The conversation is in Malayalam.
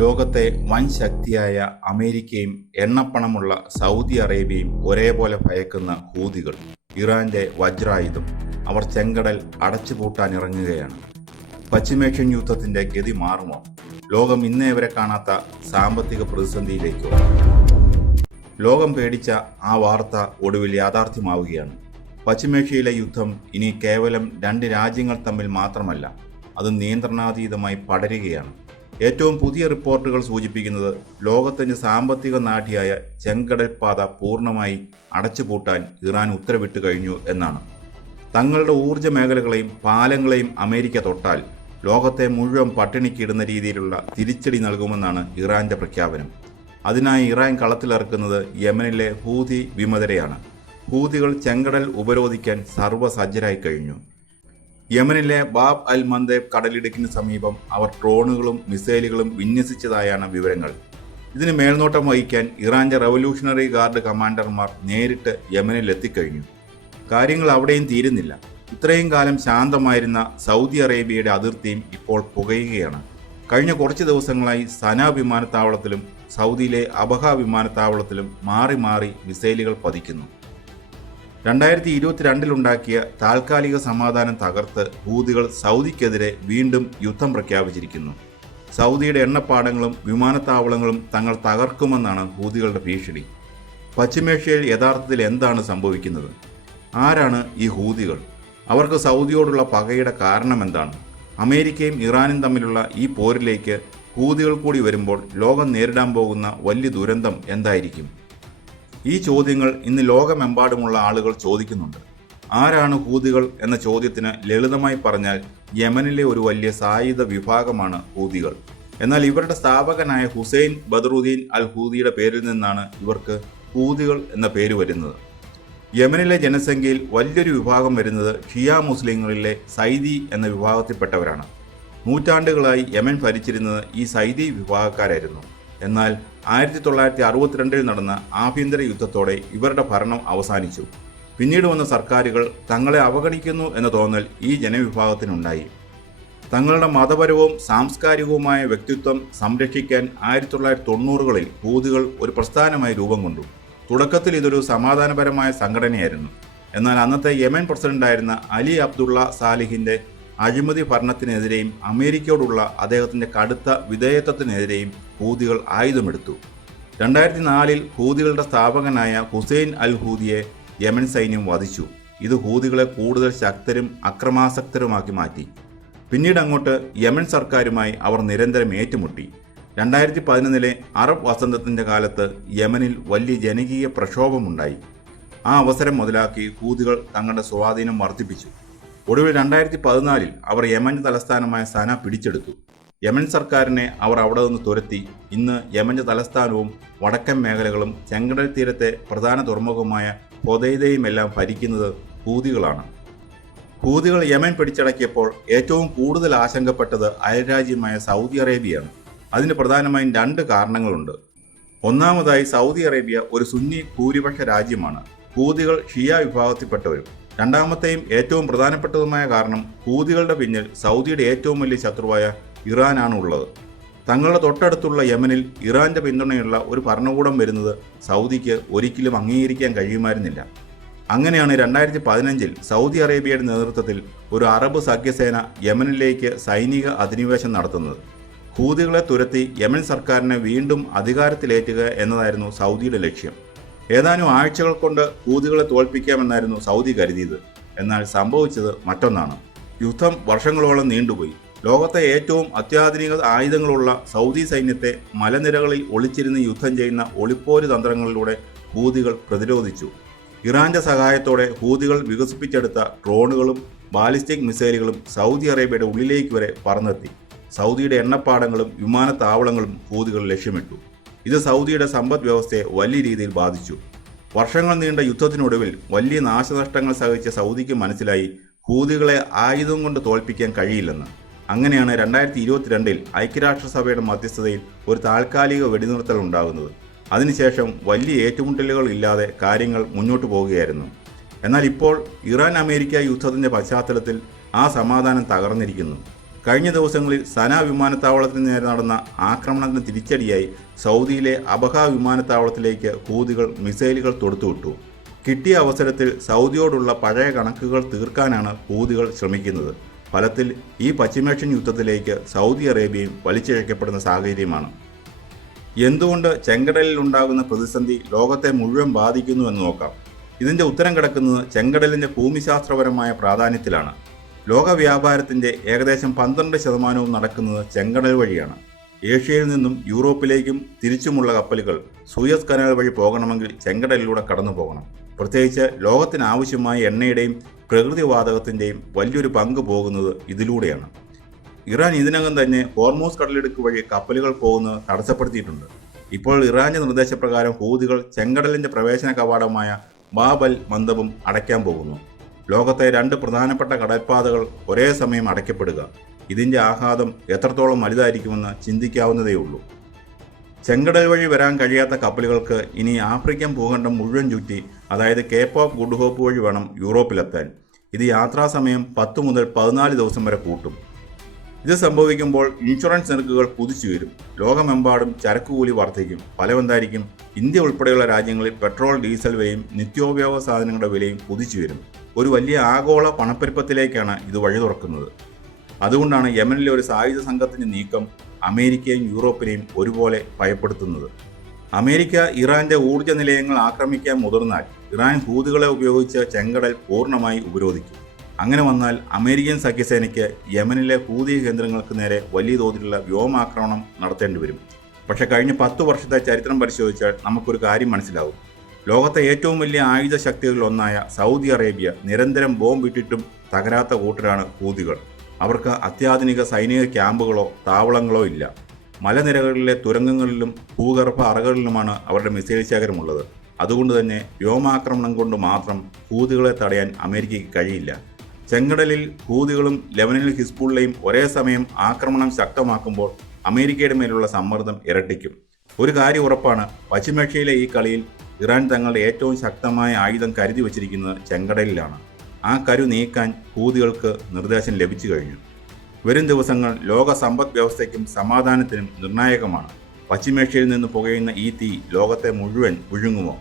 ലോകത്തെ വൻ ശക്തിയായ അമേരിക്കയും എണ്ണപ്പണമുള്ള സൗദി അറേബ്യയും ഒരേപോലെ ഭയക്കുന്ന ഹൂതികൾ, ഇറാന്റെ വജ്രായുധം. അവർ ചെങ്കടൽ അടച്ചുപൂട്ടാനിറങ്ങുകയാണ്. പശ്ചിമേഷ്യൻ യുദ്ധത്തിന്റെ ഗതി മാറുമോ? ലോകം ഇന്നേ വരെ കാണാത്ത സാമ്പത്തിക പ്രതിസന്ധിയിലേക്കോ? ലോകം പേടിച്ച ആ വാർത്ത ഒടുവിൽ യാഥാർത്ഥ്യമാവുകയാണ്. പശ്ചിമേഷ്യയിലെ യുദ്ധം ഇനി കേവലം രണ്ട് രാജ്യങ്ങൾ തമ്മിൽ മാത്രമല്ല, അത് നിയന്ത്രണാതീതമായി പടരുകയാണ്. ഏറ്റവും പുതിയ റിപ്പോർട്ടുകൾ സൂചിപ്പിക്കുന്നത് ലോകത്തിന്റെ സാമ്പത്തിക നാഡിയായ ചെങ്കടൽ പാത പൂർണ്ണമായി അടച്ചുപൂട്ടാൻ ഇറാൻ ഉത്തരവിട്ട് കഴിഞ്ഞു എന്നാണ്. തങ്ങളുടെ ഊർജ്ജ മേഖലകളെയും പാലങ്ങളെയും അമേരിക്ക തൊട്ടാൽ ലോകത്തെ മുഴുവൻ പട്ടിണിക്കിടുന്ന രീതിയിലുള്ള തിരിച്ചടി നൽകുമെന്നാണ് ഇറാന്റെ പ്രഖ്യാപനം. അതിനായി ഇറാൻ കളത്തിലിറക്കുന്നത് യമനിലെ ഹൂതി വിമതരെയാണ്. ഹൂതികൾ ചെങ്കടൽ ഉപരോധിക്കാൻ സർവ്വസജ്ജരായി കഴിഞ്ഞു. യമനിലെ ബാബ് അൽ മന്ദേബ് കടലിടുക്കിന് സമീപം അവർ ഡ്രോണുകളും മിസൈലുകളും വിന്യസിച്ചതായാണ് വിവരങ്ങൾ. ഇതിന് മേൽനോട്ടം വഹിക്കാൻ ഇറാന്റെ റവല്യൂഷണറി ഗാർഡ് കമാൻഡർമാർ നേരിട്ട് യമനിൽ എത്തിക്കഴിഞ്ഞു. കാര്യങ്ങൾ അവിടെയും തീരുന്നില്ല. ഇത്രയും കാലം ശാന്തമായിരുന്ന സൗദി അറേബ്യയുടെ അതിർത്തിയും ഇപ്പോൾ പുകയുകയാണ്. കഴിഞ്ഞ കുറച്ച് ദിവസങ്ങളായി സന വിമാനത്താവളത്തിലും സൗദിയിലെ അബഹ വിമാനത്താവളത്തിലും മാറി മാറി മിസൈലുകൾ പതിക്കുന്നു. 2022 താൽക്കാലിക സമാധാനം തകർത്ത് ഹൂതികൾ സൗദിക്കെതിരെ വീണ്ടും യുദ്ധം പ്രഖ്യാപിച്ചിരിക്കുന്നു. സൗദിയുടെ എണ്ണപ്പാടങ്ങളും വിമാനത്താവളങ്ങളും തങ്ങൾ തകർക്കുമെന്നാണ് ഹൂതികളുടെ ഭീഷണി. പശ്ചിമേഷ്യയിൽ യഥാർത്ഥത്തിൽ എന്താണ് സംഭവിക്കുന്നത്? ആരാണ് ഈ ഹൂതികൾ? അവർക്ക് സൗദിയോടുള്ള പകയുടെ കാരണം എന്താണ്? അമേരിക്കയും ഇറാനും തമ്മിലുള്ള ഈ പോരിലേക്ക് ഹൂതികൾ കൂടി വരുമ്പോൾ ലോകം നേരിടാൻ പോകുന്ന വലിയ ദുരന്തം എന്തായിരിക്കും? ഈ ചോദ്യങ്ങൾ ഇന്ന് ലോകമെമ്പാടുമുള്ള ആളുകൾ ചോദിക്കുന്നുണ്ട്. ആരാണ് ഹൂതികൾ എന്ന ചോദ്യത്തിന് ലളിതമായി പറഞ്ഞാൽ യമനിലെ ഒരു വലിയ സായുധ വിഭാഗമാണ് ഹൂതികൾ. എന്നാൽ ഇവരുടെ സ്ഥാപകനായ ഹുസൈൻ ബദറുദ്ദീൻ അൽ ഹൂതിയുടെ പേരിൽ നിന്നാണ് ഇവർക്ക് ഹൂതികൾ എന്ന പേര് വരുന്നത്. യമനിലെ ജനസംഖ്യയിൽ വലിയൊരു വിഭാഗം വരുന്നത് ഷിയ മുസ്ലിങ്ങളിലെ സൈദി എന്ന വിഭാഗത്തിൽപ്പെട്ടവരാണ്. നൂറ്റാണ്ടുകളായി യമൻ ഭരിച്ചിരുന്നത് ഈ സൈദി വിഭാഗക്കാരായിരുന്നു. എന്നാൽ 1962 നടന്ന ആഭ്യന്തര യുദ്ധത്തോടെ ഇവരുടെ ഭരണം അവസാനിച്ചു. പിന്നീട് വന്ന സർക്കാരുകൾ തങ്ങളെ അവഗണിക്കുന്നു എന്ന തോന്നൽ ഈ ജനവിഭാഗത്തിനുണ്ടായി. തങ്ങളുടെ മതപരവും സാംസ്കാരികവുമായ വ്യക്തിത്വം സംരക്ഷിക്കാൻ 1990കളിൽ ഹൂതികൾ ഒരു പ്രസ്ഥാനമായി രൂപം കൊണ്ടു. തുടക്കത്തിൽ ഇതൊരു സമാധാനപരമായ സംഘടനയായിരുന്നു. എന്നാൽ അന്നത്തെ യമൻ പ്രസിഡന്റായിരുന്ന അലി അബ്ദുള്ള സാലിഹിന്റെ അഴിമതി ഭരണത്തിനെതിരെയും അമേരിക്കയോടുള്ള അദ്ദേഹത്തിന്റെ കടുത്ത വിധേയത്വത്തിനെതിരെയും ഹൂതികൾ ആയുധമെടുത്തു. 2004 ഹൂതികളുടെ സ്ഥാപകനായ ഹുസൈൻ അൽ ഹൂതിയെ യമൻ സൈന്യം വധിച്ചു. ഇത് ഹൂതികളെ കൂടുതൽ ശക്തരും അക്രമാസക്തരുമാക്കി മാറ്റി. പിന്നീട് അങ്ങോട്ട് യമൻ സർക്കാരുമായി അവർ നിരന്തരം ഏറ്റുമുട്ടി. 2011 അറബ് വസന്തത്തിന്റെ കാലത്ത് യമനിൽ വലിയ ജനകീയ പ്രക്ഷോഭമുണ്ടായി. ആ അവസരം മുതലാക്കി ഹൂതികൾ തങ്ങളുടെ സ്വാധീനം വർദ്ധിപ്പിച്ചു. ഒടുവിൽ 2014 അവർ യമന്റെ തലസ്ഥാനമായ സന പിടിച്ചെടുത്തു. യമൻ സർക്കാരിനെ അവർ അവിടെ നിന്ന് തുരത്തി. ഇന്ന് യമന്റെ തലസ്ഥാനവും വടക്കൻ മേഖലകളും ചെങ്കടൽ തീരത്തെ പ്രധാന തുറമുഖമായ ഹൊദൈദയുമെല്ലാം ഭരിക്കുന്നത് ഹൂതികളാണ്. ഹൂതികൾ യമൻ പിടിച്ചടക്കിയപ്പോൾ ഏറ്റവും കൂടുതൽ ആശങ്കപ്പെട്ടത് അയൽരാജ്യമായ സൗദി അറേബ്യയാണ്. അതിന് പ്രധാനമായും രണ്ട് കാരണങ്ങളുണ്ട്. ഒന്നാമതായി, സൗദി അറേബ്യ ഒരു സുന്നി ഭൂരിപക്ഷ രാജ്യമാണ്. ഹൂതികൾ ഷിയ വിഭാഗത്തിൽപ്പെട്ടവരും. രണ്ടാമത്തെയും ഏറ്റവും പ്രധാനപ്പെട്ടതുമായ കാരണം, ഹൂതികളുടെ പിന്നിൽ സൗദിയുടെ ഏറ്റവും വലിയ ശത്രുവായ ഇറാനാണ് ഉള്ളത്. തങ്ങളുടെ തൊട്ടടുത്തുള്ള യമനിൽ ഇറാന്റെ പിന്തുണയുള്ള ഒരു ഭരണകൂടം വരുന്നത് സൗദിക്ക് ഒരിക്കലും അംഗീകരിക്കാൻ കഴിയുമായിരുന്നില്ല. അങ്ങനെയാണ് 2015 സൗദി അറേബ്യയുടെ നേതൃത്വത്തിൽ ഒരു അറബ് സഖ്യസേന യമനിലേക്ക് സൈനിക അധിനിവേശം നടത്തുന്നത്. ഹൂതികളെ തുരത്തി യമൻ സർക്കാരിനെ വീണ്ടും അധികാരത്തിലേറ്റുക എന്നതായിരുന്നു സൗദിയുടെ ലക്ഷ്യം. ഏതാനും ആഴ്ചകൾ കൊണ്ട് ഹൂതികളെ തോൽപ്പിക്കാമെന്നായിരുന്നു സൗദി കരുതിയത്. എന്നാൽ സംഭവിച്ചത് മറ്റൊന്നാണ്. യുദ്ധം വർഷങ്ങളോളം നീണ്ടുപോയി. ലോകത്തെ ഏറ്റവും അത്യാധുനിക ആയുധങ്ങളുള്ള സൗദി സൈന്യത്തെ മലനിരകളിൽ ഒളിച്ചിരുന്ന് യുദ്ധം ചെയ്യുന്ന ഒളിപ്പോര് തന്ത്രങ്ങളിലൂടെ ഹൂതികൾ പ്രതിരോധിച്ചു. ഇറാന്റെ സഹായത്തോടെ ഹൂതികൾ വികസിപ്പിച്ചെടുത്ത ഡ്രോണുകളും ബാലിസ്റ്റിക് മിസൈലുകളും സൗദി അറേബ്യയുടെ ഉള്ളിലേക്ക് വരെ പറന്നെത്തി. സൗദിയുടെ എണ്ണപ്പാടങ്ങളും വിമാനത്താവളങ്ങളും ഹൂതികൾ ലക്ഷ്യമിട്ടു. ഇത് സൗദിയുടെ സമ്പദ് വ്യവസ്ഥയെ വലിയ രീതിയിൽ ബാധിച്ചു. വർഷങ്ങൾ നീണ്ട യുദ്ധത്തിനൊടുവിൽ വലിയ നാശനഷ്ടങ്ങൾ സഹിച്ച സൗദിക്ക് മനസ്സിലായി ഹൂതികളെ ആയുധം കൊണ്ട് തോൽപ്പിക്കാൻ കഴിയില്ലെന്ന്. അങ്ങനെയാണ് 2022 ഐക്യരാഷ്ട്രസഭയുടെ മധ്യസ്ഥതയിൽ ഒരു താൽക്കാലിക വെടിനിർത്തൽ ഉണ്ടാകുന്നത്. അതിനുശേഷം വലിയ ഏറ്റുമുട്ടലുകൾ ഇല്ലാതെ കാര്യങ്ങൾ മുന്നോട്ട് പോവുകയായിരുന്നു. എന്നാൽ ഇപ്പോൾ ഇറാൻ അമേരിക്ക യുദ്ധത്തിന്റെ പശ്ചാത്തലത്തിൽ ആ സമാധാനം തകർന്നിരിക്കുന്നു. കഴിഞ്ഞ ദിവസങ്ങളിൽ സന വിമാനത്താവളത്തിന് നേരെ നടന്ന ആക്രമണത്തിന് തിരിച്ചടിയായി സൗദിയിലെ അബഹ വിമാനത്താവളത്തിലേക്ക് ഹൂതികൾ മിസൈലുകൾ തൊടുത്തുവിട്ടു. കിട്ടിയ അവസരത്തിൽ സൗദിയോടുള്ള പഴയ കണക്കുകൾ തീർക്കാനാണ് ഹൂതികൾ ശ്രമിക്കുന്നത്. ഫലത്തിൽ ഈ പശ്ചിമേഷ്യൻ യുദ്ധത്തിലേക്ക് സൗദി അറേബ്യയും വലിച്ചിഴക്കപ്പെടുന്ന സാഹചര്യമാണ്. എന്തുകൊണ്ട് ചെങ്കടലിൽ ഉണ്ടാകുന്ന പ്രതിസന്ധി ലോകത്തെ മുഴുവൻ ബാധിക്കുന്നുവെന്ന് നോക്കാം. ഇതിൻ്റെ ഉത്തരം കിടക്കുന്നത് ചെങ്കടലിൻ്റെ ഭൂമിശാസ്ത്രപരമായ പ്രാധാന്യത്തിലാണ്. ലോക വ്യാപാരത്തിൻ്റെ ഏകദേശം 12% നടക്കുന്നത് ചെങ്കടൽ വഴിയാണ്. ഏഷ്യയിൽ നിന്നും യൂറോപ്പിലേക്കും തിരിച്ചുമുള്ള കപ്പലുകൾ സൂയസ് കനാൽ വഴി പോകണമെങ്കിൽ ചെങ്കടലിലൂടെ കടന്നു പോകണം. പ്രത്യേകിച്ച് ലോകത്തിനാവശ്യമായ എണ്ണയുടെയും പ്രകൃതിവാതകത്തിൻ്റെയും വലിയൊരു പങ്ക് പോകുന്നത് ഇതിലൂടെയാണ്. ഇറാൻ ഇതിനകം തന്നെ ഹോർമൂസ് കടലിടുക്ക് വഴി കപ്പലുകൾ പോകുന്നത് തടസ്സപ്പെടുത്തിയിട്ടുണ്ട്. ഇപ്പോൾ ഇറാന്റെ നിർദ്ദേശപ്രകാരം ഹൂതികൾ ചെങ്കടലിൻ്റെ പ്രവേശന കവാടമായ ബാബ് അൽ മന്ദബും അടയ്ക്കാൻ പോകുന്നു. ലോകത്തെ 2 പ്രധാനപ്പെട്ട കടൽപ്പാതകൾ ഒരേ സമയം അടയ്ക്കപ്പെടുക, ഇതിൻ്റെ ആഘാതം എത്രത്തോളം വലുതായിരിക്കുമെന്ന് ചിന്തിക്കാവുന്നതേയുള്ളൂ. ചെങ്കടൽ വഴി വരാൻ കഴിയാത്ത കപ്പലുകൾക്ക് ഇനി ആഫ്രിക്കൻ ഭൂഖണ്ഡം മുഴുവൻ ചുറ്റി, അതായത് കേപ്പ് ഓഫ് ഗുഡ് ഹോപ്പ് വഴി വേണം യൂറോപ്പിലെത്താൻ. ഇത് യാത്രാസമയം 10 മുതൽ 14 ദിവസം വരെ കൂട്ടും. ഇത് സംഭവിക്കുമ്പോൾ ഇൻഷുറൻസ് നിരക്കുകൾ കുതിച്ചുയരും. ലോകമെമ്പാടും ചരക്കുകൂലി വർദ്ധിക്കും. ഫലമെന്തായിരിക്കും? ഇന്ത്യ ഉൾപ്പെടെയുള്ള രാജ്യങ്ങളിൽ പെട്രോൾ, ഡീസൽ വിലയും നിത്യോപയോഗ സാധനങ്ങളുടെ വിലയും കുതിച്ചുയരും. ഒരു വലിയ ആഗോള പണപ്പെരുപ്പത്തിലേക്കാണ് ഇത് വഴി തുറക്കുന്നത്. അതുകൊണ്ടാണ് യമനിലെ ഒരു സായുധ സംഘത്തിൻ്റെ നീക്കം അമേരിക്കയും യൂറോപ്പിനെയും ഒരുപോലെ ഭയപ്പെടുത്തുന്നത്. അമേരിക്ക ഇറാന്റെ ഊർജ്ജ നിലയങ്ങൾ ആക്രമിക്കാൻ മുതിർന്നാൽ ഇറാൻ ഹൂതികളെ ഉപയോഗിച്ച് ചെങ്കടൽ പൂർണ്ണമായി ഉപരോധിക്കും. അങ്ങനെ വന്നാൽ അമേരിക്കൻ സഖ്യസേനയ്ക്ക് യമനിലെ ഹൂതി കേന്ദ്രങ്ങൾക്ക് നേരെ വലിയ തോതിലുള്ള വ്യോമാക്രമണം നടത്തേണ്ടി വരും. പക്ഷേ കഴിഞ്ഞ 10 വർഷത്തെ ചരിത്രം പരിശോധിച്ചാൽ നമുക്കൊരു കാര്യം മനസ്സിലാവും. ലോകത്തെ ഏറ്റവും വലിയ ആയുധ ശക്തികളിലൊന്നായ സൗദി അറേബ്യ നിരന്തരം ബോംബിട്ടിട്ടും തകരാത്ത കൂട്ടരാണ് ഹൂതികൾ. അവർക്ക് അത്യാധുനിക സൈനിക ക്യാമ്പുകളോ താവളങ്ങളോ ഇല്ല. മലനിരകളിലെ തുരങ്കങ്ങളിലും ഭൂഗർഭ അറകളിലുമാണ് അവരുടെ മിസൈൽ ശേഖരമുള്ളത്. അതുകൊണ്ട് തന്നെ വ്യോമാക്രമണം കൊണ്ട് മാത്രം ഹൂതികളെ തടയാൻ അമേരിക്കയ്ക്ക് കഴിയില്ല. ചെങ്കടലിൽ ഹൂതികളും ലെബനനിൽ ഹിസ്ബുള്ളയും ഒരേ സമയം ആക്രമണം ശക്തമാക്കുമ്പോൾ അമേരിക്കയുടെ മേലുള്ള സമ്മർദ്ദം ഇരട്ടിക്കും. ഒരു കാര്യം ഉറപ്പാണ്, പശ്ചിമേഷ്യയിലെ ഈ കളിയിൽ ഇറാൻ തങ്ങളുടെ ഏറ്റവും ശക്തമായ ആയുധം കരുതി വച്ചിരിക്കുന്നത് ചെങ്കടലിലാണ്. ആ കരു നീക്കാൻ ഹൂതികൾക്ക് നിർദ്ദേശം ലഭിച്ചു കഴിഞ്ഞു. വരും ദിവസങ്ങൾ ലോക സമ്പദ് വ്യവസ്ഥയ്ക്കും സമാധാനത്തിനും നിർണായകമാണ്. പശ്ചിമേഷ്യയിൽ നിന്ന് പുകയുന്ന ഈ തീ ലോകത്തെ മുഴുവൻ വിഴുങ്ങുമോ?